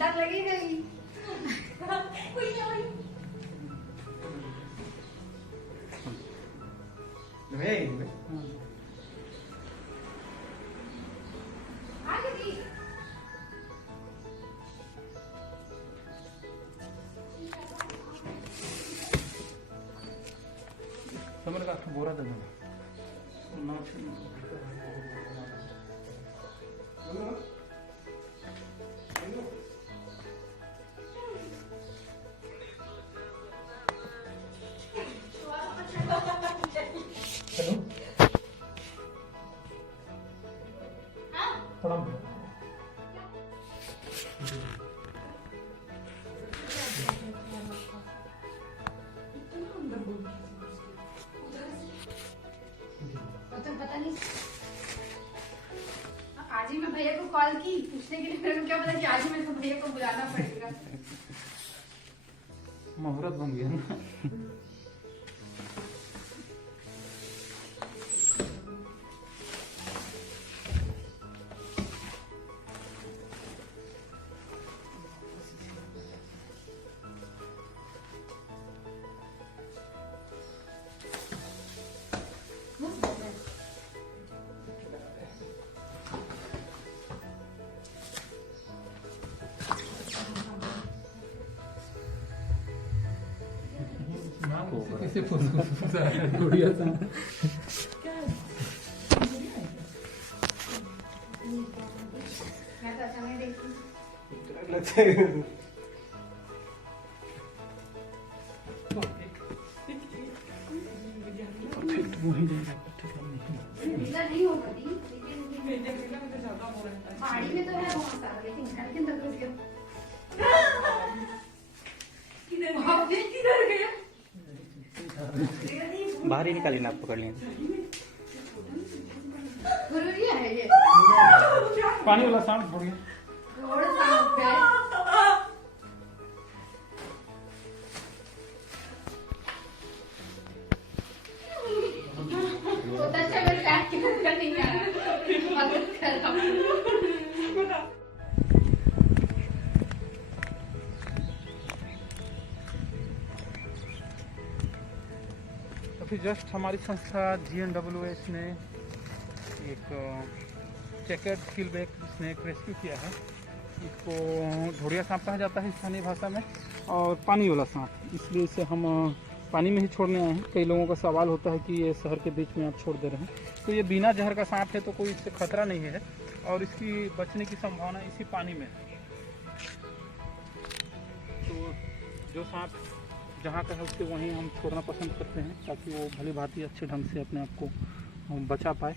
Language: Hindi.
डर लगेगा ही। समझ का बोरा दे हेलो प्रणाम। तो पता नहीं आज ही मैं भैया को कॉल की पूछने के लिए, मेरे को क्या पता कि आज ही मेरे को भैया को बुलाना पड़ेगा। मुहूर्त बन गया ना। कैसे गुड़िया सा मैं तो अच्छा नहीं देखती। लगता है। परफेक्ट वही जाएगा। नीला नहीं होगा दी, लेकिन पहाड़ी में तो है बहुत सारा, लेकिन घर के अंदर घुस गया। किधर गया? बाहर ही निकालिए ना, आप पकड़ लें। गुरुरिया है ये। पानी वाला सांप छोड़ गया। रोड सांप है। तो अच्छा मेरे बैग के अंदर नहीं आ रहा। मदद कर रहा हूँ। अभी जस्ट हमारी संस्था GNWS ने एक चेकर्ड किलबैक स्नेक रेस्क्यू किया है। इसको ढोड़िया सांप कहा जाता है स्थानीय भाषा में, और पानी वाला सांप, इसलिए इसे हम पानी में ही छोड़ने आए हैं। कई लोगों का सवाल होता है कि ये शहर के बीच में आप छोड़ दे रहे हैं, तो ये बिना जहर का सांप है, तो कोई इससे खतरा नहीं है और इसकी बचने की संभावना इसी पानी में है। तो जो सांप जहाँ का है उसके वहीं हम छोड़ना पसंद करते हैं, ताकि वो भली भांति अच्छे ढंग से अपने आप को बचा पाए।